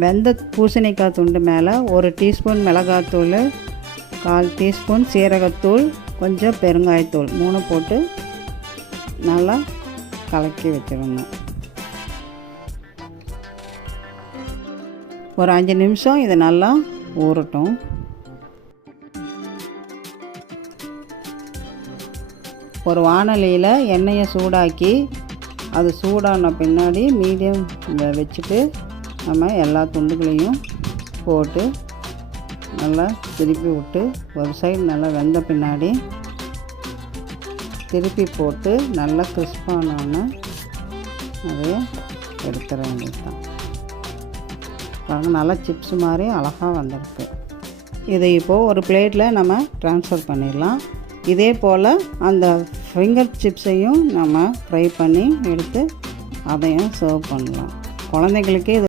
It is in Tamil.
வெந்த பூசணிக்காய் துண்டு மேலே 1 டீஸ்பூன் மிளகாத்தூள், 1/4 டீஸ்பூன் சீரகத்தூள், கொஞ்சம் பெருங்காயத்தூள் 3 போட்டு நல்லா கலக்கி வச்சிடணும். ஒரு 5 நிமிஷம் இது நல்லா ஊறட்டும். ஒரு வாணலியில் எண்ணெயை சூடாக்கி அது சூடான பின்னாடி மீடியம் வச்சுட்டு நம்ம எல்லா துண்டுகளையும் போட்டு நல்லா திருப்பி விட்டு ஒரு சைடு நல்லா வெந்த பின்னாடி திருப்பி போட்டு நல்லா கிறிஸ்பானோன்னு அதையே எடுத்துட வேண்டியதுதான். பாருங்கள், நல்லா சிப்ஸ் மாதிரி அழகாக வந்திருக்கு. இதை இப்போது ஒரு பிளேட்டில் நம்ம ட்ரான்ஸ்ஃபர் பண்ணிடலாம். இதே போல் அந்த ஃபிங்கர் சிப்ஸையும் நம்ம ஃப்ரை பண்ணி எடுத்து அதையும் சர்வ் பண்ணலாம். குழந்தைங்களுக்கு இது